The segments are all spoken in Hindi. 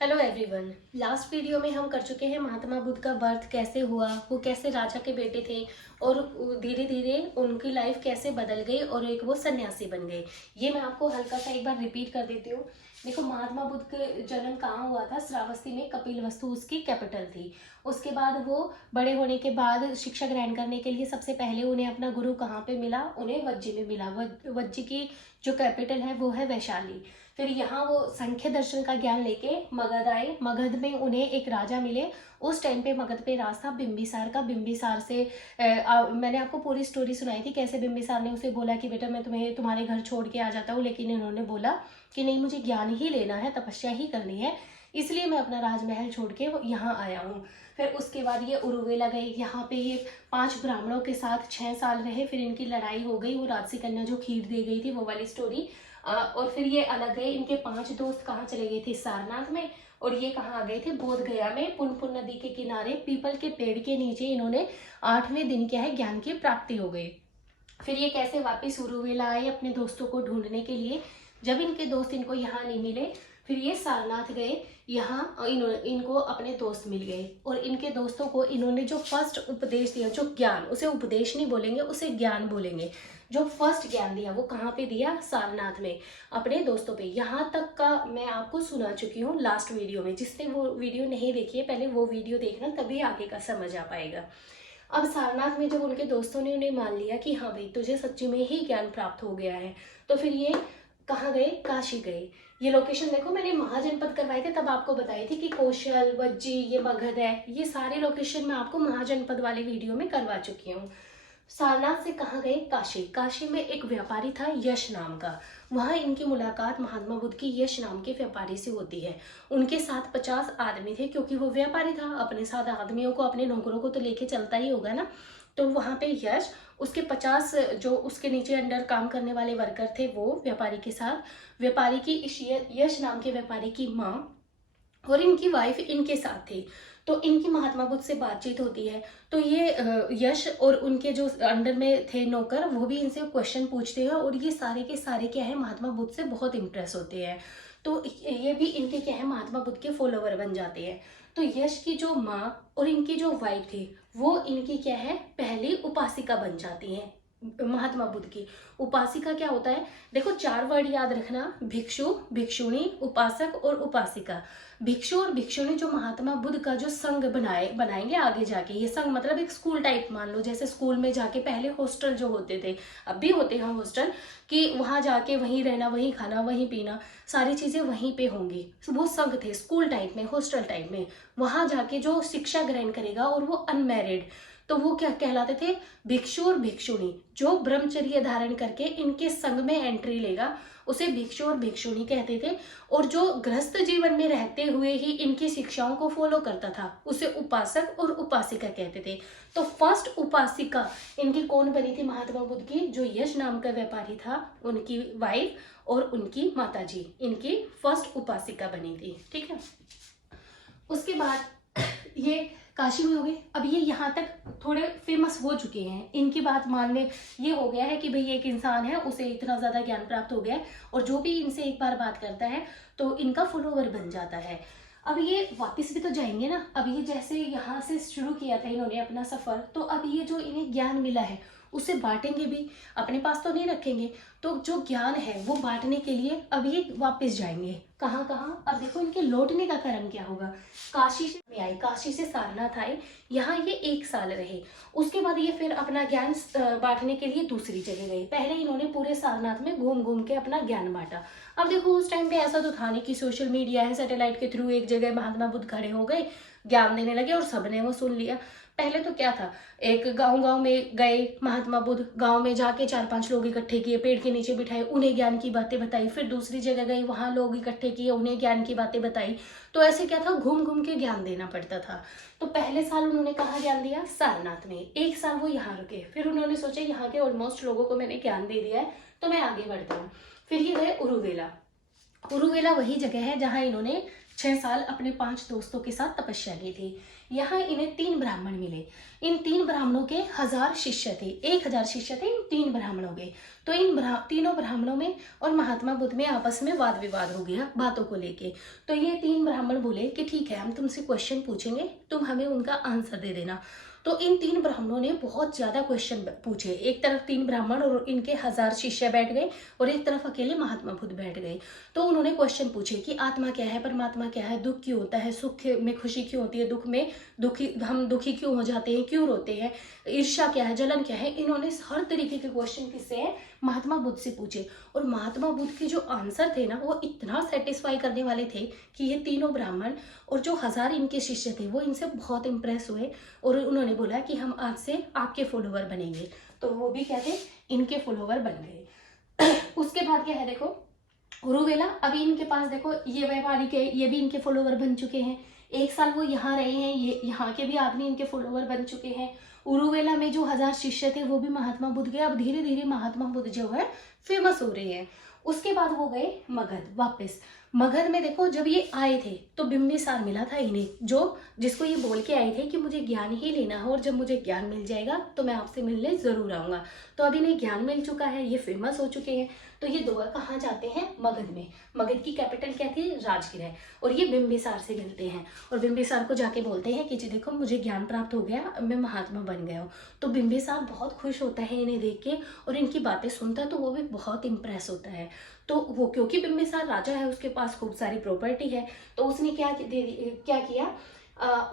Hello everyone. लास्ट वीडियो में हम कर चुके हैं महात्मा बुद्ध का बर्थ कैसे हुआ, वो कैसे राजा के बेटे थे और धीरे धीरे उनकी लाइफ कैसे बदल गई और एक वो सन्यासी बन गए। ये मैं आपको हल्का सा एक बार रिपीट कर देती हूँ। देखो, महात्मा बुद्ध का जन्म कहाँ हुआ था? श्रावस्ती में कपिलवस्तु उसकी कैपिटल थी। उसके बाद वो बड़े होने के बाद शिक्षा ग्रहण करने के लिए सबसे पहले उन्हें अपना गुरु कहाँ पे मिला? उन्हें वज्जी में मिला। वज्जी की जो कैपिटल है वो है वैशाली। फिर यहाँ वो संख्य दर्शन का ज्ञान लेके मगध आए। मगध में उन्हें एक राजा मिले। उस टाइम पे मगध पे राज था बिंबिसार का। बिंबिसार से मैंने आपको पूरी स्टोरी सुनाई थी कैसे बिंबिसार ने उसे बोला कि बेटा मैं तुम्हें तुम्हारे घर छोड़ के आ जाता हूँ, लेकिन इन्होंने बोला कि नहीं, मुझे ज्ञान ही लेना है, तपस्या ही करनी है, इसलिए मैं अपना राजमहल छोड़ के यहाँ आया हूँ। फिर उसके बाद ये उरुवेला गए। यहाँ पे ये 5 ब्राह्मणों के साथ 6 साल रहे। फिर इनकी लड़ाई हो गई, वो राजसी कन्या जो खीर दे गई थी वो वाली स्टोरी। और फिर ये अलग गए। इनके 5 दोस्त कहाँ चले गए थे? सारनाथ में। और ये कहाँ आ गए थे? बोध गया में पुनपुन नदी के किनारे पीपल के पेड़ के नीचे इन्होंने 8वें दिन क्या है ज्ञान की प्राप्ति हो गई। फिर ये कैसे वापिस उरुवेला आए अपने दोस्तों को ढूंढने के लिए। जब इनके दोस्त इनको यहाँ नहीं मिले, फिर ये सारनाथ गए। यहाँ इनको अपने दोस्त मिल गए और इनके दोस्तों को इन्होंने जो फर्स्ट उपदेश दिया, जो ज्ञान, उसे उपदेश नहीं बोलेंगे, उसे ज्ञान बोलेंगे। जो फर्स्ट ज्ञान दिया वो कहाँ पे दिया? सारनाथ में, अपने दोस्तों पे। यहाँ तक का मैं आपको सुना चुकी हूँ लास्ट वीडियो में। जिसने वो वीडियो नहीं देखी है पहले वो वीडियो देखना, तभी आगे का समझ आ पाएगा। अब सारनाथ में जब उनके दोस्तों ने उन्हें मान लिया कि हाँ भाई तुझे सच्ची में ही ज्ञान प्राप्त हो गया है, तो फिर ये कहाँ गए? काशी गए। ये लोकेशन देखो, मैंने महाजनपद करवाए थे तब आपको बताई थी कि कौशल, वज्जी, ये मगध है। ये सारे लोकेशन मैं आपको महाजनपद वाले वीडियो में करवा चुकी हूँ। सारनाथ से कहाँ गए? काशी। काशी में एक व्यापारी था यश नाम का। वहां इनकी मुलाकात महात्मा बुद्ध की यश नाम के व्यापारी से होती है। उनके साथ 50 आदमी थे, क्योंकि वो व्यापारी था, अपने साथ आदमियों को, अपने नौकरों को तो लेके चलता ही होगा ना। तो वहां पे यश, उसके 50 जो उसके नीचे अंडर काम करने वाले वर्कर थे, वो व्यापारी के साथ, व्यापारी की इस यश नाम के व्यापारी की माँ और इनकी वाइफ इनके साथ थी। तो इनकी महात्मा बुद्ध से बातचीत होती है। तो ये यश और उनके जो अंडर में थे नौकर, वो भी इनसे क्वेश्चन पूछते हैं और ये सारे के सारे क्या है, महात्मा बुद्ध से बहुत इम्प्रेस होते हैं। तो ये भी इनके क्या है, महात्मा बुद्ध के फॉलोवर बन जाते हैं। तो यश की जो माँ और इनकी जो वाइफ थी, वो इनकी क्या है, पहली उपासिका बन जाती है। महात्मा बुद्ध की उपासिका क्या होता है? देखो, 4 वर्ड याद रखना: भिक्षु, भिक्षुणी, उपासक और उपासिका। भिक्षु और भिक्षुणी जो महात्मा बुद्ध का जो संघ बनाएंगे आगे जाके। ये संघ मतलब एक स्कूल टाइप मान लो, जैसे स्कूल में जाके पहले हॉस्टल जो होते थे, अब भी होते हैं हॉस्टल, कि वहां जाके वहीं रहना, वहीं खाना, वहीं पीना, सारी चीजें वहीं पे होंगी। वो संघ थे स्कूल टाइप में, हॉस्टल टाइप में। वहां जाके जो शिक्षा ग्रहण करेगा और वो अनमैरिड, तो वो क्या कहलाते थे? भिक्षु और भिक्षुणी। जो ब्रह्मचर्य धारण करके इनके संघ में एंट्री लेगा उसे भिक्षु और भिक्षुणी कहते थे। और जो गृहस्थ जीवन में रहते हुए ही इनकी शिक्षाओं को फॉलो करता था उसे उपासक और उपासिका कहते थे। तो फर्स्ट उपासिका इनकी कौन बनी थी महात्मा बुद्ध की? जो यश नाम का व्यापारी था, उनकी वाइफ और उनकी माताजी इनकी फर्स्ट उपासिका बनी थी। ठीक है। उसके बाद ये काशी में हो गए। अब ये यहाँ तक थोड़े फेमस हो चुके हैं, इनकी बात मानने ये हो गया है कि भाई एक इंसान है, उसे इतना ज्यादा ज्ञान प्राप्त हो गया है और जो भी इनसे एक बार बात करता है तो इनका फॉलोवर बन जाता है। अब ये वापस भी तो जाएंगे ना। अब ये जैसे यहाँ से शुरू किया था इन्होंने अपना सफर, तो अब ये जो इन्हें ज्ञान मिला है उसे बांटेंगे भी, अपने पास तो नहीं रखेंगे। तो जो ज्ञान है वो बांटने के लिए अब ये वापस जाएंगे। कहाँ कहाँ? अब देखो इनके लौटने का क्रम क्या होगा। काशी से आए, काशी से सारनाथ आए, यहाँ ये 1 साल रहे। उसके बाद ये फिर अपना ज्ञान बांटने के लिए दूसरी जगह गए। पहले इन्होंने पूरे सारनाथ में घूम घूम के अपना ज्ञान बांटा। अब देखो, उस टाइम पे ऐसा तो था नहीं कि सोशल मीडिया है, सैटेलाइट के थ्रू एक जगह महात्मा बुद्ध खड़े हो गए, ज्ञान देने लगे और सबने वो सुन लिया। पहले तो क्या था, एक गांव में गए महात्मा बुद्ध, गांव में जाके 4-5 लोग इकट्ठे किए, पेड़ के नीचे बिठाए, उन्हें ज्ञान की बातें बताई। फिर दूसरी जगह गए, वहां लोग इकट्ठे किए, उन्हें ज्ञान की बातें बताई। तो ऐसे क्या था, घूम घूम के ज्ञान देना पड़ता था। तो पहले साल उन्होंने कहाँ ज्ञान दिया? सारनाथ में। 1 साल वो यहाँ रुके। फिर उन्होंने सोचा यहाँ के ऑलमोस्ट लोगों को मैंने ज्ञान दे दिया है तो मैं आगे बढ़ता हूँ। फिर ये गए उरुवेला। उरुवेला वही जगह है जहाँ इन्होंने 6 साल अपने 5 दोस्तों के साथ तपस्या की थी। यहाँ इन्हें 3 ब्राह्मण मिले। इन 3 ब्राह्मणों के 1000 शिष्य थे, 1000 शिष्य थे इन 3 ब्राह्मणों के। तो इन तीनों ब्राह्मणों में और महात्मा बुद्ध में आपस में वाद विवाद हो गया बातों को लेके। तो ये 3 ब्राह्मण बोले कि ठीक है, हम तुमसे क्वेश्चन पूछेंगे, तुम हमें उनका आंसर दे देना। तो इन 3 ब्राह्मणों ने बहुत ज्यादा क्वेश्चन पूछे। एक तरफ 3 ब्राह्मण और इनके 1000 शिष्य बैठ गए और एक तरफ अकेले महात्मा बुद्ध बैठ गए। तो उन्होंने क्वेश्चन पूछे कि आत्मा क्या है, परमात्मा क्या है, दुख क्यों होता है, सुख में खुशी क्यों होती है, दुख में हम दुखी क्यों हो जाते हैं, क्यों रोते हैं, ईर्ष्या क्या है, जलन क्या है। इन्होंने हर तरीके के क्वेश्चन किससे महात्मा बुद्ध से पूछे। और महात्मा बुद्ध के जो आंसर थे ना, वो इतना सेटिस्फाई करने वाले थे कि ये तीनों ब्राह्मण और जो 1000 इनके शिष्य थे वो इनसे बहुत इंप्रेस हुए। और उन्होंने बोला कि हम आज से आपके फॉलोवर बनेंगे। तो वो भी क्या थे, इनके फॉलोवर बन गए। उसके बाद क्या है, देखो उरुवेला, अभी इनके पास देखो ये व्यापारिक है, ये भी इनके फॉलोवर बन चुके हैं। 1 साल वो यहाँ रहे हैं, ये यहाँ के भी आदमी इनके फॉलोवर बन चुके हैं। उरुवेला में जो 1000 शिष्य थे वो भी महात्मा बुद्ध के, अब धीरे धीरे महात्मा बुद्ध जो है फेमस हो रहे हैं। उसके बाद वो गए मगध वापस। मगध में देखो जब ये आए थे तो बिंबिसार मिला था इन्हें, जो जिसको ये बोल के आए थे कि मुझे ज्ञान ही लेना है और जब मुझे ज्ञान मिल जाएगा तो मैं आपसे मिलने जरूर आऊंगा। तो अब इन्हें ज्ञान मिल चुका है, ये फेमस हो चुके हैं। तो ये दो कहाँ जाते हैं, मगध में। मगध की कैपिटल क्या थी, राजगृह। और ये बिंबिसार से मिलते हैं और बिंबिसार को जाके बोलते हैं कि जी देखो मुझे ज्ञान प्राप्त हो गया, मैं महात्मा बन गया हूँ। तो बिंबिसार बहुत खुश होता है इन्हें देख के और इनकी बातें सुनता है, तो वो भी बहुत इंप्रेस होता है। तो वो क्योंकि बिंबिसार राजा है, उसके पास खूब सारी प्रॉपर्टी है, तो उसने क्या किया,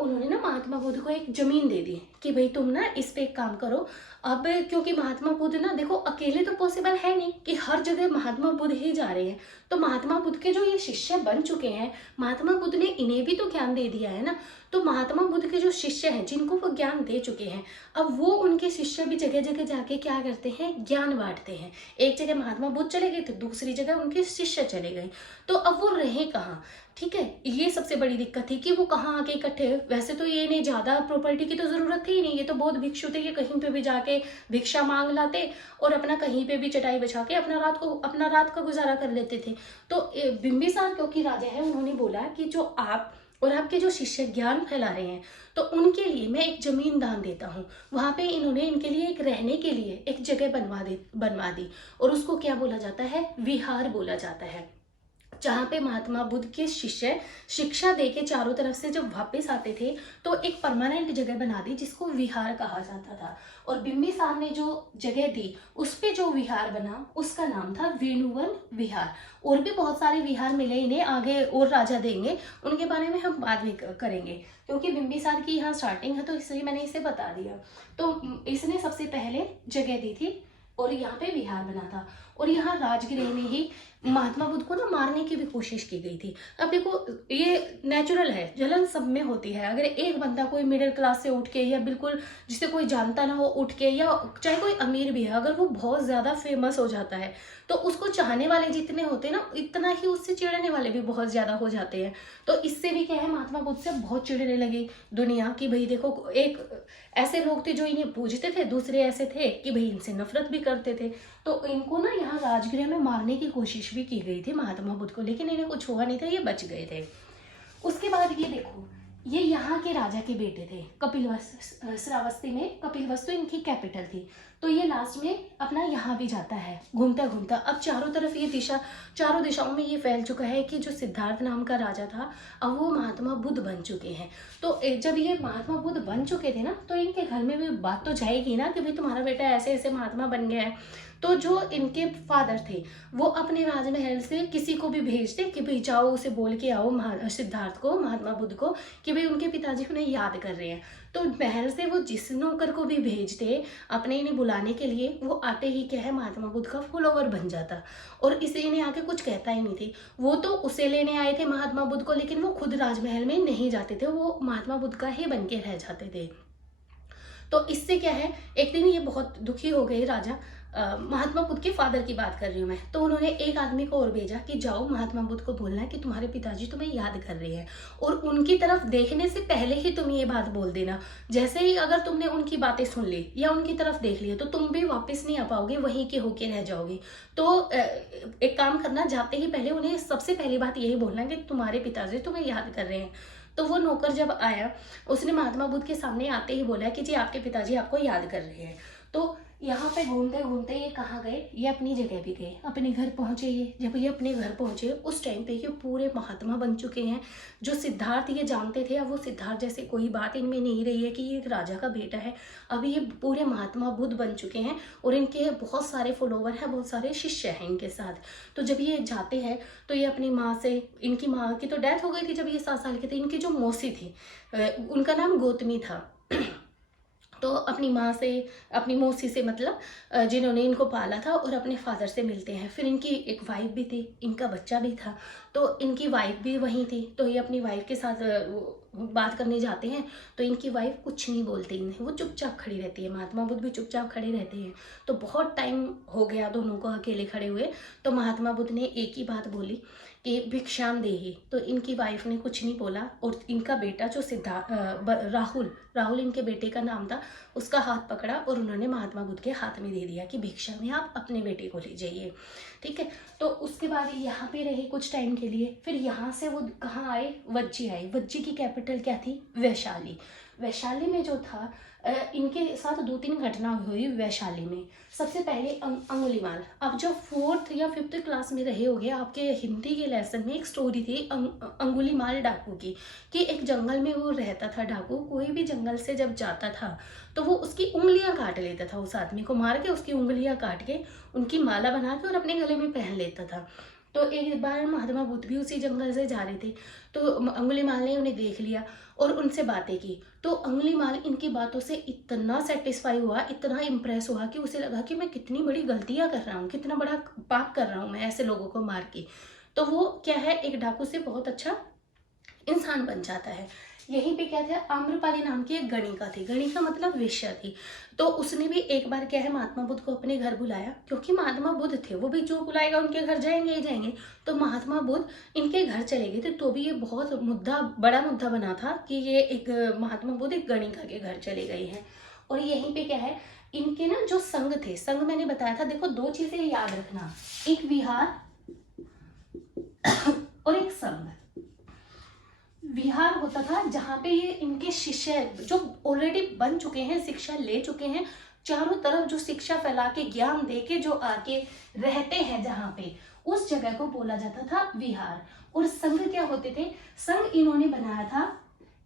उन्होंने ना महात्मा बुद्ध को एक जमीन दे दी कि भाई तुम ना इस पे एक काम करो। अब क्योंकि महात्मा बुद्ध ना देखो अकेले तो पॉसिबल है नहीं कि हर जगह महात्मा बुद्ध ही जा रहे हैं। तो महात्मा बुद्ध के जो ये शिष्य बन चुके हैं, महात्मा बुद्ध ने इन्हें भी तो ज्ञान दे दिया है ना। तो महात्मा बुद्ध के जो शिष्य हैं जिनको वो ज्ञान दे चुके हैं, अब वो उनके शिष्य भी जगह जगह जाके क्या करते हैं, ज्ञान बांटते हैं। एक जगह महात्मा बुद्ध चले गए तो दूसरी जगह उनके शिष्य चले गए। तो अब वो रहे कहाँ, ठीक है, ये सबसे बड़ी दिक्कत थी कि वो कहाँ आके इकट्ठे। वैसे तो ये नहीं, ज्यादा प्रॉपर्टी की तो जरूरत थी ही नहीं, ये तो बहुत भिक्षु थे, ये कहीं पे भी जाके भिक्षा मांग लाते और अपना कहीं पे भी चटाई बिछा के अपना रात का गुजारा कर लेते थे। तो बिंबिसार क्योंकि राजा है, उन्होंने बोला कि जो आप और आपके जो शिष्य ज्ञान फैला रहे हैं तो उनके लिए मैं एक जमीन दान देता हूँ। वहां पे इन्होंने इनके लिए एक रहने के लिए एक जगह बनवा दी और उसको क्या बोला जाता है, विहार बोला जाता है। जहाँ पे महात्मा बुद्ध के शिष्य शिक्षा दे के चारों तरफ से जब वापस आते थे तो एक परमानेंट जगह बना दी जिसको विहार कहा जाता था। और बिंबिसार ने जो जगह दी उस पे जो विहार बना उसका नाम था वेणुवन विहार। और भी बहुत सारे विहार मिले इन्हें, आगे और राजा देंगे, उनके बारे में हम बाद में करेंगे, क्योंकि बिंबिसार की यहाँ स्टार्टिंग है तो इसलिए मैंने इसे बता दिया। तो इसने सबसे पहले जगह दी थी और यहाँ पे विहार बना था। और यहाँ राजगृह में ही महात्मा बुद्ध को ना मारने की भी कोशिश की गई थी। अब देखो ये नेचुरल है, जलन सब में होती है। अगर एक बंदा कोई मिडिल क्लास से उठ के या बिल्कुल जिसे कोई जानता ना हो उठ के, या चाहे कोई अमीर भी है, अगर वो बहुत ज्यादा फेमस हो जाता है तो उसको चाहने वाले जितने होते हैं ना, इतना ही उससे चिढ़ने वाले भी बहुत ज्यादा हो जाते हैं। तो इससे भी क्या है, महात्मा बुद्ध से बहुत चिढ़ने लगी दुनिया कि भाई देखो, एक ऐसे लोग थे जो इन्हें पूजते थे, दूसरे ऐसे थे कि भाई इनसे नफरत भी करते थे। तो इनको ना यहाँ राजगृह में मारने की कोशिश भी की गई थी महात्मा बुद्ध को, लेकिन इन्हें कुछ हुआ नहीं था, ये बच गए थे। उसके बाद ये देखो, ये यहाँ के राजा के बेटे थे कपिलवस्तु। श्रावस्ती में कपिलवस्तु इनकी कैपिटल थी। तो ये लास्ट में अपना यहाँ भी जाता है घूमता घूमता। अब चारों तरफ ये चारों दिशाओं में ये फैल चुका है कि जो सिद्धार्थ नाम का राजा था अब वो महात्मा बुद्ध बन चुके हैं। तो जब ये महात्मा बुद्ध बन चुके थे ना, तो इनके घर में भी बात तो जाएगी ना कि भाई तुम्हारा बेटा ऐसे ऐसे महात्मा बन गया है। तो जो इनके फादर थे वो अपने राजमहल से किसी को भी भेजते कि भाई जाओ उसे बोल के आओ सिद्धार्थ को, महात्मा बुद्ध को, कि भाई उनके पिताजी उन्हें याद कर रहे हैं। तो महल से वो जिस नौकर को भी भेजते अपने इन्हें बुलाने के लिए, वो आते ही क्या है महात्मा बुद्ध का फॉलोवर बन जाता और इसे इन्हें आके कुछ कहता ही नहीं थी। वो तो उसे लेने आए थे महात्मा बुद्ध को, लेकिन वो खुद राजमहल में नहीं जाते थे, वो महात्मा बुद्ध का ही बन के रह जाते थे। तो इससे क्या है, एक दिन ये बहुत दुखी हो गए राजा, महात्मा बुद्ध के फादर की बात कर रही हूँ मैं। तो उन्होंने एक आदमी को और भेजा कि जाओ महात्मा बुद्ध को बोलना है कि तुम्हारे पिताजी तुम्हें याद कर रहे हैं, और उनकी तरफ देखने से पहले ही तुम ये बात बोल देना। जैसे ही अगर तुमने उनकी बातें सुन ली या उनकी तरफ देख लिया तो तुम भी वापस नहीं आ पाओगे, वहीं के होके रह जाओगे। तो एक काम करना, जाते ही पहले उन्हें सबसे पहली बात यही बोलना कि तुम्हारे पिताजी तुम्हें याद कर रहे हैं। तो वो नौकर जब आया, उसने महात्मा बुद्ध के सामने आते ही बोला कि जी आपके पिताजी आपको याद कर रहे हैं। तो यहाँ पे घूमते घूमते ये कहाँ गए, ये अपनी जगह भी गए, अपने घर पहुँचे। ये जब ये अपने घर पहुँचे उस टाइम पे ये पूरे महात्मा बन चुके हैं। जो सिद्धार्थ ये जानते थे, अब वो सिद्धार्थ जैसे कोई बात इनमें नहीं रही है कि ये एक राजा का बेटा है। अभी ये पूरे महात्मा बुद्ध बन चुके हैं और इनके बहुत सारे फॉलोवर हैं, बहुत सारे शिष्य हैं इनके साथ। तो जब ये जाते हैं तो ये अपनी माँ से, इनकी माँ की तो डेथ हो गई थी जब ये 7 साल के थे। इनकी जो मौसी थी, उनका नाम गौतमी था। तो अपनी माँ से, अपनी मौसी से मतलब जिन्होंने इनको पाला था, और अपने फादर से मिलते हैं। फिर इनकी एक वाइफ भी थी, इनका बच्चा भी था, तो इनकी वाइफ भी वहीं थी। तो ये अपनी वाइफ के साथ बात करने जाते हैं तो इनकी वाइफ कुछ नहीं बोलती इन्हें, वो चुपचाप खड़ी रहती है। महात्मा बुद्ध भी चुपचाप खड़े रहते हैं। तो बहुत टाइम हो गया दोनों को अकेले खड़े हुए। तो महात्मा बुद्ध ने एक ही बात बोली कि भिक्षाम देहि। तो इनकी वाइफ ने कुछ नहीं बोला, और इनका बेटा जो राहुल इनके बेटे का नाम था, उसका हाथ पकड़ा और उन्होंने महात्मा बुद्ध के हाथ में दे दिया कि भिक्षा में आप अपने बेटे को ले जाइए। ठीक है। तो उसके बाद यहाँ पे रहे कुछ टाइम के लिए। फिर यहाँ से वो कहाँ आए, वज्जी आए। वज्जी की कैपिटल क्या थी, वैशाली। वैशाली में जो था, इनके साथ 2-3 घटना हुई वैशाली में। सबसे पहले अंगुलीमाल। अब जो 4th या 5th क्लास में रहे होगे, आपके हिंदी के लेसन में एक स्टोरी थी अंगुलीमाल डाकू की, कि एक जंगल में वो रहता था डाकू। कोई भी जंगल से जब जाता था तो वो उसकी उंगलियां काट लेता था, उस आदमी को मार के उसकी उंगलियां काट के उनकी माला बना के और अपने गले में पहन लेता था। तो एक बार महात्मा बुद्ध भी उसी जंगल से जा रहे थे, तो अंगुलीमाल ने उन्हें देख लिया और उनसे बातें की। तो अंगुलीमाल इनकी बातों से इतना सेटिस्फाई हुआ, इतना इम्प्रेस हुआ कि उसे लगा कि मैं कितनी बड़ी गलतियां कर रहा हूँ, कितना बड़ा पाप कर रहा हूँ मैं ऐसे लोगों को मार के। तो वो क्या है, एक डाकू से बहुत अच्छा इंसान बन जाता है। यहीं पे क्या था, आम्रपाली नाम की एक गणिका थी। गणिका मतलब वेश्या थी। तो उसने भी एक बार क्या है, महात्मा बुद्ध को अपने घर बुलाया, क्योंकि महात्मा बुद्ध थे, वो भी जो बुलाएगा उनके घर जाएंगे ही जाएंगे। तो महात्मा बुद्ध इनके घर चले गए थे। तो भी ये बहुत बड़ा मुद्दा बना था कि ये एक महात्मा बुद्ध एक गणिका के घर चले गए हैं। और यहीं पे क्या है, इनके ना जो संघ थे, संघ मैंने बताया था, देखो 2 चीजें याद रखना, एक विहार और एक संघ। विहार होता था जहाँ पे ये इनके शिष्य जो ऑलरेडी बन चुके हैं, शिक्षा ले चुके हैं, चारों तरफ जो शिक्षा फैला के ज्ञान दे के जो आके रहते हैं जहाँ पे, उस जगह को बोला जाता था विहार। और संघ क्या होते थे, संघ इन्होंने बनाया था,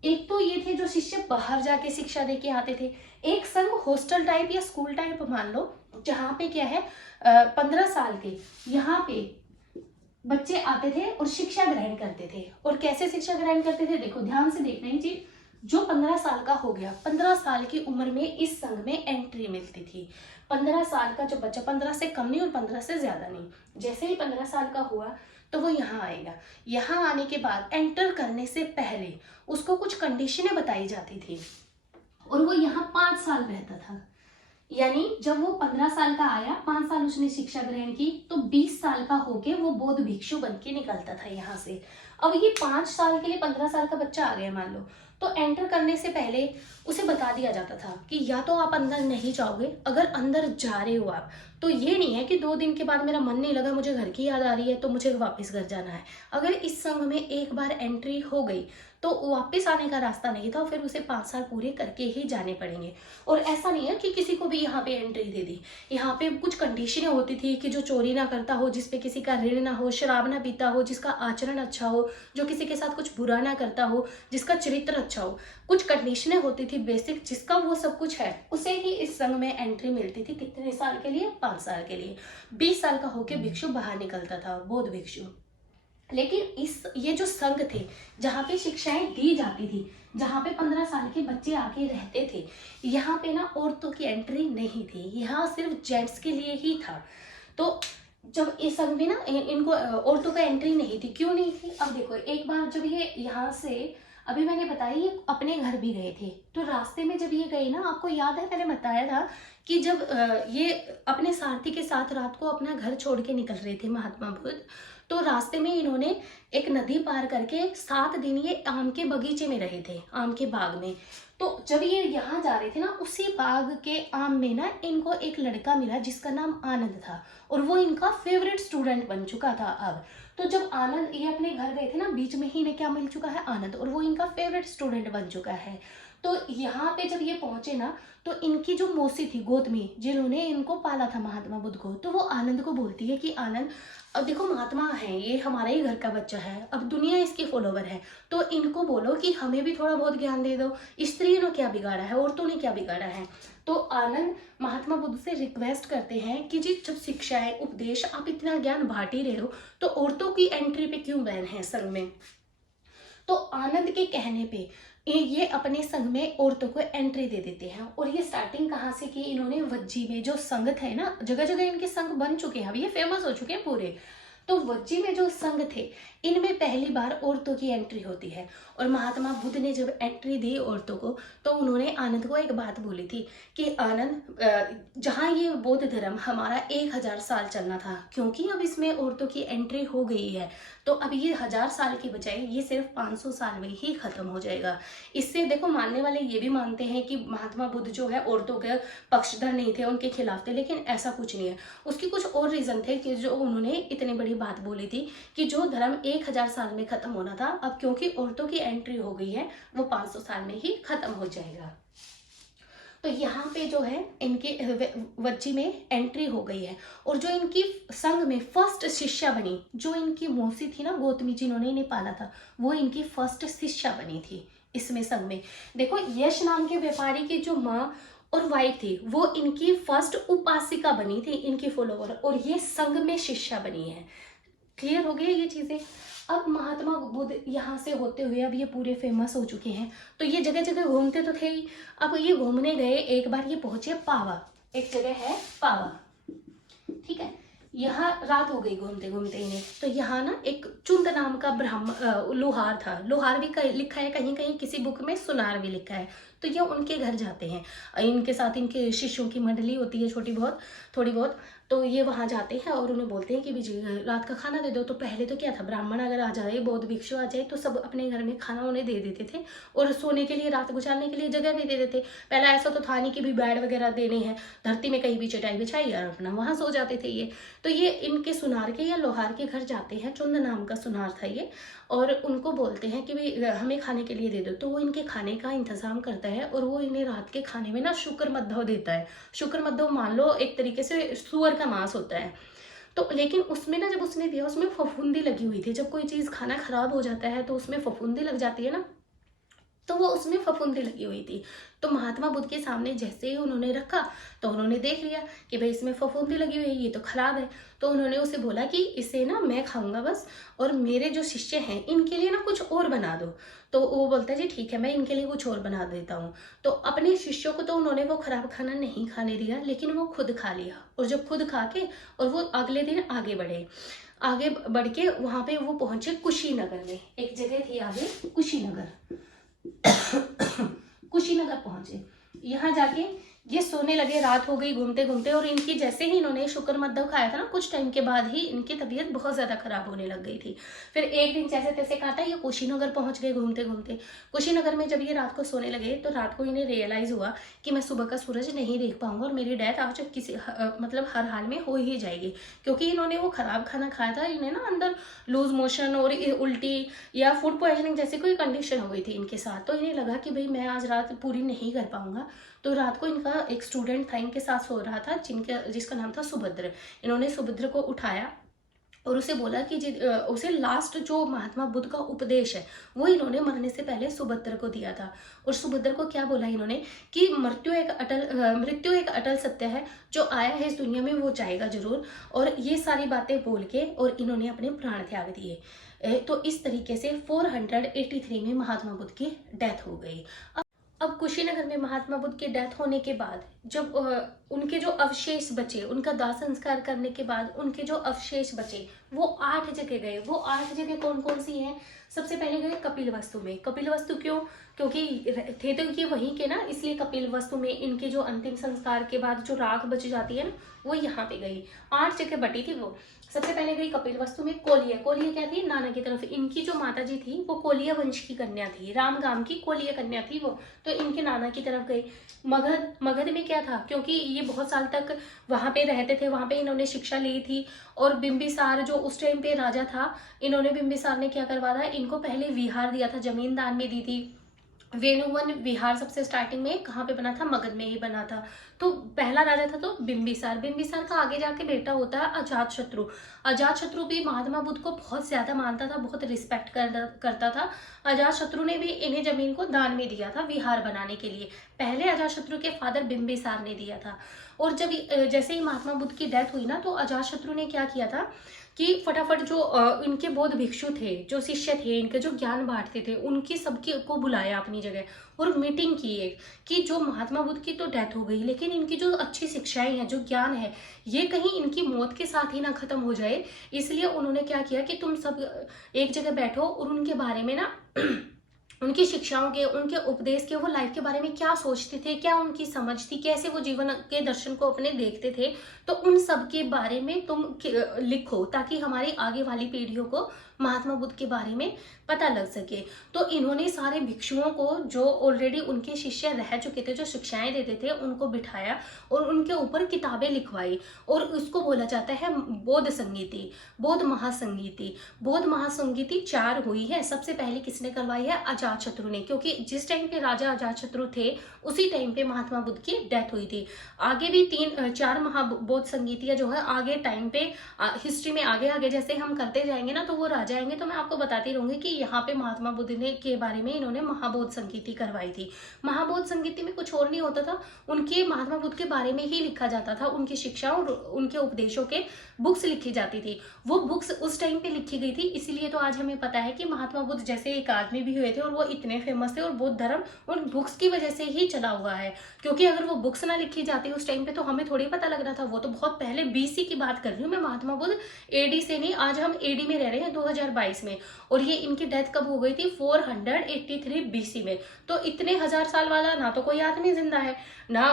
एक तो ये थे जो शिष्य बाहर जाके शिक्षा दे के आते थे, एक संघ हॉस्टल टाइप या स्कूल टाइप मान लो, जहाँ पे क्या है 15 साल के यहाँ पे बच्चे आते थे और शिक्षा ग्रहण करते थे। और कैसे शिक्षा ग्रहण करते थे, देखो ध्यान से देखना ही चीज, जो 15 साल का हो गया, 15 साल की उम्र में इस संघ में एंट्री मिलती थी। 15 साल का जो बच्चा, 15 से कम नहीं और 15 से ज्यादा नहीं, जैसे ही 15 साल का हुआ तो वो यहाँ आएगा। यहाँ आने के बाद एंटर करने से पहले उसको कुछ कंडीशनें बताई जाती थी, और वो यहाँ 5 साल रहता था। यानी जब वो 15 साल का आया, 5 साल उसने शिक्षा ग्रहण की, तो 20 साल का होके वो बौद्ध भिक्षु बन के निकलता था यहाँ से। अब ये 5 साल के लिए 15 साल का बच्चा आ गया मान लो, तो एंटर करने से पहले उसे बता दिया जाता था कि या तो आप अंदर नहीं जाओगे, अगर अंदर जा रहे हो आप तो ये नहीं है कि 2 दिन के बाद मेरा मन नहीं लगा, मुझे घर की याद आ रही है तो मुझे वापस घर जाना है। अगर इस संघ में एक बार एंट्री हो गई तो वापस आने का रास्ता नहीं था, फिर उसे 5 साल पूरे करके ही जाने पड़ेंगे। और ऐसा नहीं है कि किसी को भी यहाँ पे एंट्री दे दी, यहाँ पे कुछ कंडीशनें होती थी कि जो चोरी ना करता हो, जिसपे किसी का ऋण ना हो, शराब ना पीता हो, जिसका आचरण अच्छा हो, जो किसी के साथ कुछ बुरा ना करता हो, जिसका चरित्र अच्छा हो, कुछ कंडीशनें होती थी बेसिक, जिसका वो सब कुछ है उसे ही इस संघ में एंट्री मिलती थी। कितने साल के लिए, 5 साल के लिए। 20 साल का होके भिक्षु बाहर निकलता था, बौद्ध भिक्षु। लेकिन ये जो संघ थे जहाँ पे शिक्षाएं दी जाती थी, जहाँ पे 15 साल के बच्चे आके रहते थे, यहाँ पे ना औरतों की एंट्री नहीं थी, यहाँ सिर्फ जेंट्स के लिए ही था। तो जब इस संघ में ना इनको औरतों का एंट्री नहीं थी, क्यों नहीं थी, अब देखो एक बार जब ये यहाँ से अभी मैंने बताया ये अपने घर भी गए थे, तो रास्ते में जब ये गए ना, आपको याद है मैंने बताया था कि जब ये अपने सारथी के साथ रात को अपना घर छोड़ के निकल रहे थे महात्मा बुद्ध, तो रास्ते में इन्होंने एक नदी पार करके 7 दिन ये आम के बगीचे में रहे थे, आम के बाग में। तो जब ये यहाँ जा रहे थे ना, उसी बाग के आम में ना इनको एक लड़का मिला जिसका नाम आनंद था, और वो इनका फेवरेट स्टूडेंट बन चुका था अब। तो जब आनंद ये अपने घर गए थे ना, बीच में ही इन्हें क्या मिल चुका है, आनंद, और वो इनका फेवरेट स्टूडेंट बन चुका है। तो यहाँ पे जब ये पहुंचे ना, तो इनकी जो मौसी थी गौतमी, जिन्होंने इनको पाला था महात्मा बुद्ध को, तो वो आनंद को बोलती है कि आनंद, अब देखो महात्मा है, ये हमारा ही घर का बच्चा है, अब दुनिया इसके फॉलोवर है, तो इनको बोलो कि हमें भी थोड़ा बहुत ज्ञान दे दो, स्त्रियों ने क्या बिगाड़ा है, औरतों ने क्या बिगाड़ा है। तो आनंद महात्मा बुद्ध से रिक्वेस्ट करते हैं कि जी जब शिक्षा है, उपदेश, आप इतना ज्ञान बांट ही रहे हो, तो औरतों की एंट्री पे क्यों बैन है संघ में। तो आनंद के कहने पे ये अपने संघ में औरतों को एंट्री दे देते हैं। और ये स्टार्टिंग कहाँ से की, इन्होंने वज्जी में जो संघ थे ना, जगह जगह इनके संघ बन चुके हैं, अब ये फेमस हो चुके हैं पूरे। तो वज्जी में जो संघ थे, इनमें पहली बार औरतों की एंट्री होती है। और महात्मा बुद्ध ने जब एंट्री दी औरतों को, तो उन्होंने आनंद को एक बात बोली थी कि आनंद, जहाँ ये बौद्ध धर्म हमारा 1000 साल चलना था, क्योंकि अब इसमें औरतों की एंट्री हो गई है, तो अब ये 1000 साल की बजाय ये सिर्फ 500 साल में ही खत्म हो जाएगा। इससे देखो, मानने वाले ये भी मानते हैं कि महात्मा बुद्ध जो है औरतों के पक्षधर नहीं थे, उनके खिलाफ थे, लेकिन ऐसा कुछ नहीं है। उसकी कुछ और रीजन थे कि जो उन्होंने इतनी बड़ी बात बोली थी कि जो धर्म 1000 साल में खत्म होना था, अब क्योंकि औरतों की एंट्री हो गई है, वो 500 साल में ही खत्म हो जाएगा। तो यहाँ पे जो है इनके वज्जी में एंट्री हो गई है। और जो इनकी संघ में फर्स्ट शिष्या बनी, जो इनकी मौसी थी ना गौतमी, जिन्होंने इन्हें पाला था, वो इनकी फर्स्ट शिष्या बनी थी इसमें संघ में। देखो, यश नाम के व्यापारी की जो माँ और वाइफ थी, वो इनकी फर्स्ट उपासिका बनी थी, इनकी फॉलोवर, और ये संघ में शिष्या बनी है। क्लियर हो गई ये चीजें। अब महात्मा बुद्ध यहाँ से होते हुए अब ये पूरे फेमस हो चुके हैं, तो ये जगह जगह घूमते तो थे ही। अब ये घूमने गए, एक बार ये पहुंचे पावा, एक जगह है पावा, ठीक है। यहाँ रात हो गई घूमते घूमते इन्हें, तो यहाँ ना एक चुंद नाम का लोहार था, लोहार भी लिखा है कहीं कहीं, किसी बुक में सुनार भी लिखा है। तो ये उनके घर जाते हैं, इनके साथ इनके शिष्यों की मंडली होती है छोटी बहुत, थोड़ी बहुत। तो ये वहाँ जाते हैं और उन्हें बोलते हैं कि जी रात का खाना दे दो। तो पहले तो क्या था, ब्राह्मण अगर आ जाए, बौद्ध भिक्षु आ जाए, तो सब अपने घर में खाना उन्हें दे देते थे, और सोने के लिए, रात गुजारने के लिए जगह भी दे देते। पहले ऐसा तो था नहीं कि भी बेड वगैरह देने हैं, धरती में कहीं भी चटाई बिछाई और अपना वहाँ सो जाते थे ये। तो ये इनके सुनार के या लोहार के घर जाते हैं, चुंद नाम का सुनार था ये, और उनको बोलते हैं कि भाई हमें खाने के लिए दे दो। तो वो इनके खाने का इंतजाम करता है, और वो इन्हें रात के खाने में ना शुक्र मद्धव देता है। शुक्र मद्धव मान लो एक तरीके से सुअर का मांस होता है। तो लेकिन उसमें ना, जब उसने दिया, उसमें फफूंदी लगी हुई थी। जब कोई चीज़ खाना खराब हो जाता है तो उसमें फफूंदी लग जाती है ना, तो वो उसमें फफूंदी लगी हुई थी। तो महात्मा बुद्ध के सामने जैसे ही उन्होंने रखा, तो उन्होंने देख लिया कि भाई इसमें फफूंदी लगी हुई है, ये तो खराब है। तो उन्होंने उसे बोला कि इसे ना मैं खाऊंगा बस, और मेरे जो शिष्य हैं इनके लिए ना कुछ और बना दो। तो वो बोलता है जी ठीक है, मैं इनके लिए कुछ और बना देता हूँ। तो अपने शिष्यों को तो उन्होंने वो खराब खाना नहीं खाने दिया, लेकिन वो खुद खा लिया। और जब खुद खा के, और वो अगले दिन आगे बढ़े, आगे बढ़ के वहां पे वो पहुंचे कुशीनगर में। एक जगह थी आगे कुशीनगर, कुशीनगर पहुंचे। यहाँ जाके ये सोने लगे, रात हो गई घूमते घूमते, और इनकी जैसे ही इन्होंने शुक्र मद्धव खाया था ना, कुछ टाइम के बाद ही इनकी तबीयत बहुत ज्यादा खराब होने लग गई थी। फिर एक दिन जैसे तैसे काटा, ये कुशीनगर पहुंच गए घूमते घूमते। कुशीनगर में जब ये रात को सोने लगे, तो रात को इन्हें रियलाइज हुआ कि मैं सुबह का सूरज नहीं देख पाऊंगा, और मेरी डेथ आज मतलब हर हाल में हो ही जाएगी, क्योंकि इन्होंने वो खराब खाना खाया था। इन्हें ना अंदर लूज मोशन और उल्टी या फूड पॉइजनिंग जैसी कोई कंडीशन हो गई थी इनके साथ। तो इन्हें लगा कि भाई मैं आज रात पूरी नहीं कर पाऊंगा। तो रात को इनका एक स्टूडेंट था, इनके साथ सो रहा था, जिसका नाम था सुभद्र। इन्होंने सुभद्र को उठाया और उसे बोला कि उसे लास्ट जो महात्मा बुद्ध का उपदेश है, वो इन्होंने मरने से पहले सुभद्र को दिया था। और सुभद्र को क्या बोला इन्होंने कि मृत्यु एक अटल सत्य है, जो आया है इस दुनिया में वो जाएगा जरूर। और ये सारी बातें बोल के और इन्होंने अपने प्राण त्याग दिए। तो इस तरीके से 483 में महात्मा बुद्ध की डेथ हो गई। अब कुशीनगर में महात्मा बुद्ध की डेथ होने के बाद जब उनके जो अवशेष बचे, उनका दाह संस्कार करने के बाद उनके जो अवशेष बचे वो 8 जगह गए। वो 8 जगह कौन कौन सी हैं? सबसे पहले गए कपिलवस्तु में। कपिलवस्तु क्यों? क्योंकि थे तो ये वहीं के ना, इसलिए कपिलवस्तु में इनके जो अंतिम संस्कार के बाद जो राख बच जाती है ना, वो यहाँ पे गई। 8 जगह बटी थी वो। सबसे पहले गई कपिलवस्तु में कोलिया। कोलिया क्या थी? नाना की तरफ। इनकी जो माता जी थी वो कोलिया वंश की कन्या थी, रामगाम की कोलिया कन्या थी वो, तो इनके नाना की तरफ गई। मगध। मगध में क्या था? क्योंकि ये बहुत साल तक वहां पे रहते थे, वहां पे इन्होंने शिक्षा ली थी। और बिंबिसार जो उस टाइम पे राजा था, इन्होंने बिंबिसार ने क्या करवाया, इनको पहले विहार दिया था, जमीन दान में दी थी। वेणुवन विहार सबसे स्टार्टिंग में कहाँ पे बना था? मगध में ही बना था। तो पहला राजा था तो बिंबिसार। बिंबिसार का आगे जाके बेटा होता है अजातशत्रु। अजातशत्रु भी महात्मा बुद्ध को बहुत ज्यादा मानता था, बहुत रिस्पेक्ट करता था। अजातशत्रु ने भी इन्हें जमीन को दान में दिया था विहार बनाने के लिए। पहले अजातशत्रु के फादर बिंबिसार ने दिया था। और जब जैसे ही महात्मा बुद्ध की डेथ हुई ना, तो अजातशत्रु ने क्या किया था कि फटाफट जो इनके बौद्ध भिक्षु थे, जो शिष्य थे इनके, जो ज्ञान बांटते थे, उनकी सबकी को बुलाया अपनी जगह और मीटिंग की एक, कि जो महात्मा बुद्ध की तो डेथ हो गई, लेकिन इनकी जो अच्छी शिक्षाएं हैं, जो ज्ञान है, ये कहीं इनकी मौत के साथ ही ना खत्म हो जाए। इसलिए उन्होंने क्या किया कि तुम सब एक जगह बैठो और उनके बारे में ना उनकी शिक्षाओं के, उनके उपदेश के, वो लाइफ के बारे में क्या सोचते थे, क्या उनकी समझ थी, कैसे वो जीवन के दर्शन को अपने देखते थे, तो उन सब के बारे में तुम लिखो, ताकि हमारी आगे वाली पीढ़ियों को महात्मा बुद्ध के बारे में पता लग सके। तो इन्होंने सारे भिक्षुओं को, जो ऑलरेडी उनके शिष्य रह चुके थे, जो शिक्षाएं देते थे, उनको बिठाया और उनके ऊपर किताबें लिखवाई। और उसको बोला जाता है बौद्ध संगीति, बौद्ध महासंगीति। बौद्ध महासंगीति 4 हुई है। सबसे पहले किसने करवाई है? अजातशत्रु ने, क्योंकि जिस टाइम पे राजा अजातशत्रु थे उसी टाइम पे महात्मा बुद्ध की डेथ हुई थी। आगे भी 4 महाबौद्ध संगीतियां जो है आगे टाइम पे हिस्ट्री में आगे आगे जैसे हम करते जाएंगे ना, तो वो राजा आएंगे तो मैं आपको बताती रहूंगी कि यहाँ पे महात्मा बुद्ध ने के बारे में इन्होंने महाबौद्ध संगीति करवाई थी। महाबौद्ध संगीति में कुछ और नहीं होता था, उनके महात्मा बुद्ध के बारे में ही लिखा जाता था, उनकी शिक्षा और उनके उपदेशों के बुक्स लिखी जाती थी। वो बुक्स उस टाइम पे लिखी गई थी, इसीलिए तो आज हमें पता है कि महात्मा बुद्ध जैसे एक आदमी भी हुए थे और वो इतने फेमस थे, और बौद्ध धर्म उन बुक्स की वजह से ही चला हुआ है। क्योंकि अगर वो बुक्स ना लिखी जाती उस टाइम पे तो हमें थोड़ी पता लग रहा था। वो तो बहुत पहले BC की बात कर रही हूँ मैं, महात्मा बुद्ध AD से नहीं। आज हम AD में रह रहे हैं 2022 में, और ये इनकी डेथ कब हो गई थी? 483 BC में। तो इतने 1000 साल वाला ना तो कोई आदमी जिंदा है ना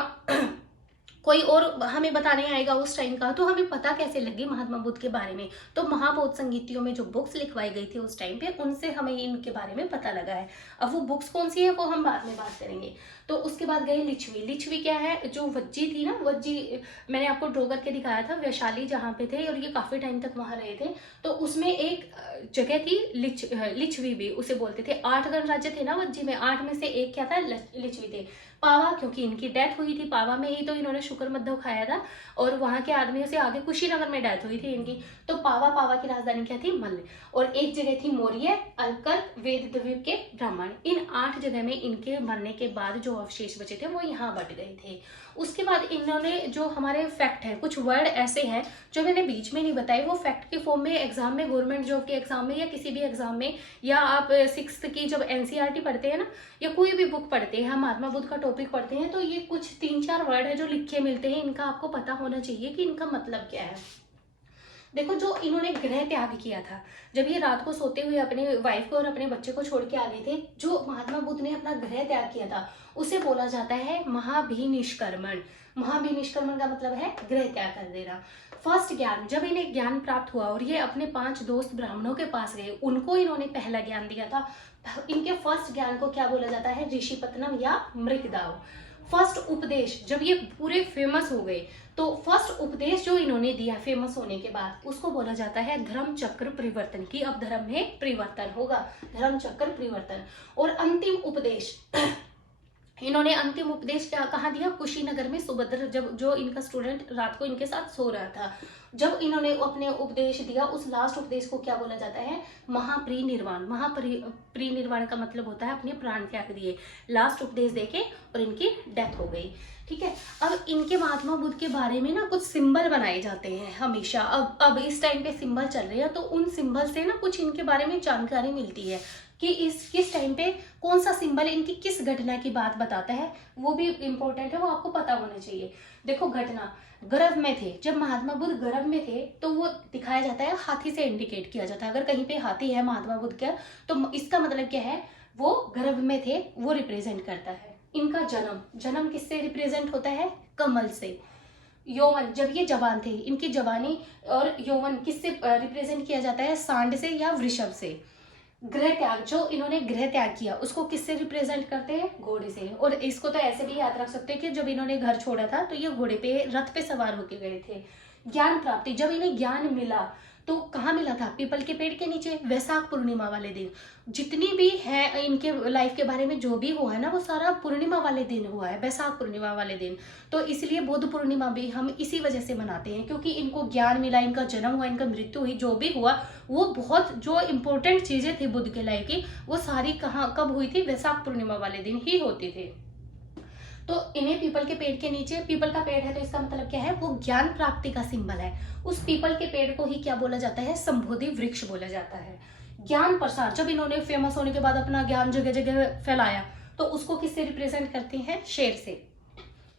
कोई और हमें बताने आएगा उस टाइम का, तो हमें पता कैसे लगी महात्मा बुद्ध के बारे में? तो महाबौद्ध संगीतियों में जो बुक्स लिखवाई गई थी उस टाइम पे, उनसे हमें इनके बारे में पता लगा है। अब वो बुक्स कौन सी है वो हम बाद में बात करेंगे। तो उसके बाद गए लिच्छवी। लिच्छवी क्या है? जो वज्जी थी ना, वज्जी मैंने आपको ड्रॉ करके दिखाया था, वैशाली जहाँ पे थे, और ये काफी टाइम तक वहां रहे थे। तो उसमें एक जगह थी लिच्छवी भी उसे बोलते थे। 8 गणराज्य थे ना वज्जी में, 8 में से एक क्या था? लिच्छवी थे। पावा, क्योंकि इनकी डेथ हुई थी पावा में ही, तो इन्होंने शुक्र मध्य खाया था, और वहां के आदमियों से आगे कुशीनगर में डेथ हुई थी इनकी। तो पावा की राजधानी क्या थी? मल्ल। और एक जगह थी मौर्य, अलकर्क, वेद द्वीप के ब्राह्मण। इन 8 जगह में इनके मरने के बाद जो अवशेष बचे थे वो यहाँ बट गए थे। उसके बाद इन्होंने जो हमारे फैक्ट है, कुछ वर्ड ऐसे हैं जो मैंने बीच में नहीं बताए, वो फैक्ट के फॉर्म में एग्जाम में, गवर्नमेंट जॉब के एग्जाम में या किसी भी एग्जाम में, या आप 6th की जब NCERT पढ़ते हैं ना, या कोई भी बुक पढ़ते हैं, हम महात्मा बुद्ध का टॉपिक पढ़ते हैं, तो ये कुछ 3-4 वर्ड है जो लिखे मिलते हैं, इनका आपको पता होना चाहिए कि इनका मतलब क्या है। देखो, जो इन्होंने गृह त्याग किया था, जब ये रात को सोते हुए अपने वाइफ को और अपने बच्चे को छोड़ के आ गए थे, जो महात्मा बुद्ध ने अपना गृह त्याग किया था उसे बोला जाता है महाभिनिष्क्रमण। महाभिनिष्क्रमण का मतलब है गृह त्याग कर देना। फर्स्ट ज्ञान, जब इन्हें ज्ञान प्राप्त हुआ और ये अपने 5 दोस्त ब्राह्मणों के पास गए, उनको इन्होंने पहला ज्ञान दिया था। इनके फर्स्ट ज्ञान को क्या बोला जाता है? ऋषिपत्नम या मृगदाव। फर्स्ट उपदेश, जब ये पूरे फेमस हो गए तो फर्स्ट उपदेश जो इन्होंने दिया फेमस होने के बाद, उसको बोला जाता है धर्म चक्र परिवर्तन, की अब धर्म में परिवर्तन होगा, धर्म चक्र परिवर्तन। और अंतिम उपदेश इन्होंने अंतिम उपदेश क्या कहाँ दिया? कुशीनगर में सुभद्र, जब जो इनका स्टूडेंट रात को इनके साथ सो रहा था, जब इन्होंने अपने उपदेश दिया, उस लास्ट उपदेश को क्या बोला जाता है? महापरिनिर्वाण। महापरिनिर्वाण का मतलब होता है अपने प्राण त्याग दिए, लास्ट उपदेश देके और इनकी डेथ हो गई। ठीक है। अब इनके महात्मा बुद्ध के बारे में ना कुछ सिंबल बनाए जाते हैं हमेशा। अब इस टाइम पे सिंबल चल रहे हैं, तो उन सिंबल से ना कुछ इनके बारे में जानकारी मिलती है कि इस किस टाइम पे कौन सा सिंबल इनकी किस घटना की बात बताता है, वो भी इम्पोर्टेंट है, वो आपको पता होना चाहिए। देखो घटना, गर्भ में थे, जब महात्मा बुद्ध गर्भ में थे तो वो दिखाया जाता है हाथी से इंडिकेट किया जाता है। अगर कहीं पे हाथी है महात्मा बुद्ध का तो इसका मतलब क्या है, वो गर्भ में थे, वो रिप्रेजेंट करता है। इनका जन्म, जन्म किससे रिप्रेजेंट होता है, कमल से। यौवन, जब ये जवान थे, इनकी जवानी और यौवन किससे रिप्रेजेंट किया जाता है, सांड से या वृषभ से। गृह त्याग, जो इन्होंने गृह त्याग किया उसको किससे रिप्रेजेंट करते हैं, घोड़े से। और इसको तो ऐसे भी याद रख सकते हैं कि जब इन्होंने घर छोड़ा था तो ये घोड़े पे, रथ पे सवार होके गए थे। ज्ञान प्राप्ति, जब इन्हें ज्ञान मिला तो कहाँ मिला था, पीपल के पेड़ के नीचे, वैशाख पूर्णिमा वाले दिन। जितनी भी है इनके लाइफ के बारे में जो भी हुआ है ना, वो सारा पूर्णिमा वाले दिन हुआ है, वैशाख पूर्णिमा वाले दिन। तो इसलिए बुद्ध पूर्णिमा भी हम इसी वजह से मनाते हैं, क्योंकि इनको ज्ञान मिला, इनका जन्म हुआ, इनका मृत्यु हुई, जो भी हुआ वो बहुत जो इंपॉर्टेंट चीजें थी बुद्ध के लाइफ की, वो सारी कहाँ कब हुई थी, वैशाख पूर्णिमा वाले दिन ही होती थी। तो इन्हें पीपल के पेड़ के नीचे, पीपल का पेड़ है तो इसका मतलब क्या है, वो ज्ञान प्राप्ति का सिंबल है। उस पीपल के पेड़ को ही क्या बोला जाता है, संबोधि वृक्ष बोला जाता है। ज्ञान प्रसार, जब इन्होंने फेमस होने के बाद अपना ज्ञान जगह जगह फैलाया तो उसको किससे रिप्रेजेंट करते हैं, शेर से।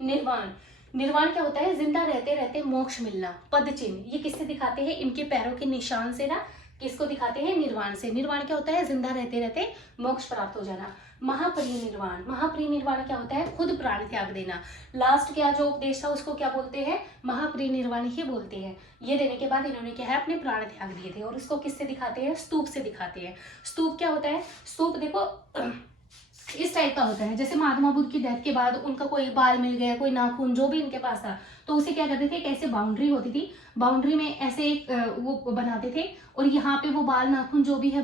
निर्वाण, निर्वाण क्या होता है, जिंदा रहते रहते मोक्ष मिलना। पद चिन्ह, ये किससे दिखाते हैं, इनके पैरों के निशान से ना, किसको दिखाते हैं, निर्वाण से। निर्वाण क्या होता है, जिंदा रहते रहते मोक्ष प्राप्त हो जाना। महापरिनिर्वाण, महापरिनिर्वाण क्या होता है, खुद प्राण त्याग देना। लास्ट क्या जो उपदेश था उसको क्या बोलते हैं, महापरिनिर्वाण ही बोलते हैं। ये देने के बाद इन्होंने क्या है, अपने प्राण त्याग दिए थे। और इसको किससे दिखाते हैं, स्तूप से दिखाते हैं। स्तूप क्या होता है, स्तूप देखो इस टाइप का होता है, जैसे महात्मा बुद्ध की डेथ के बाद उनका कोई बाल मिल गया, कोई नाखून जो भी इनके पास था, तो उसे क्या करते थे, एक ऐसे बाउंड्री होती थी, बाउंड्री में ऐसे एक वो बनाते थे और यहाँ पे वो बाल नाखून जो भी है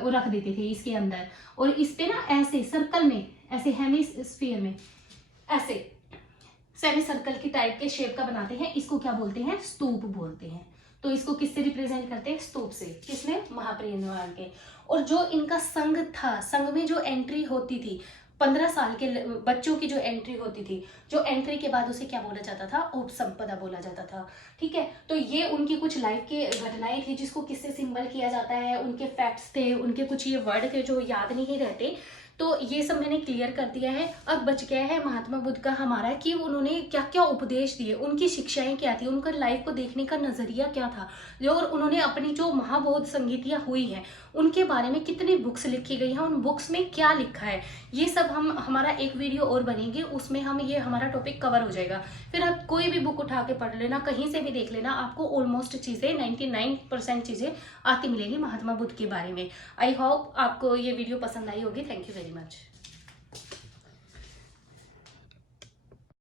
वो रख देते थे इसके अंदर। और इस पे ना ऐसे सर्कल में, ऐसे हेमिस्फीयर में ऐसे सेमी सर्कल की टाइप के शेप का बनाते हैं, इसको क्या बोलते हैं, स्तूप बोलते हैं। तो इसको किससे रिप्रेजेंट करते हैं, स्तूप से। किसने, महापरिनिर्वाण के। और जो इनका संघ था, संघ में जो एंट्री होती थी, 15 साल के बच्चों की जो एंट्री होती थी, जो एंट्री के बाद उसे क्या बोला जाता था, उपसंपदा बोला जाता था। ठीक है, तो ये उनकी कुछ लाइफ की घटनाएं थी जिसको किससे सिंबल किया जाता है, उनके फैक्ट्स थे, उनके कुछ ये वर्ड थे जो याद नहीं रहते। तो ये सब मैंने क्लियर कर दिया है। अब बच गया है महात्मा बुद्ध का हमारा, कि उन्होंने क्या क्या उपदेश दिए, उनकी शिक्षाएं क्या थी, उनका लाइफ को देखने का नजरिया क्या था, और उन्होंने अपनी जो महाबोध संगीतियां हुई हैं उनके बारे में कितनी बुक्स लिखी गई हैं, उन बुक्स में क्या लिखा है, ये सब हम हमारा एक वीडियो और बनेगी, उसमें हम ये हमारा टॉपिक कवर हो जाएगा। फिर आप कोई भी बुक उठा के पढ़ लेना, कहीं से भी देख लेना, आपको ऑलमोस्ट चीज़ें 99% चीज़ें आती मिलेंगी महात्मा बुद्ध के बारे में। आई होप आपको ये वीडियो पसंद आई होगी। Thank you very much.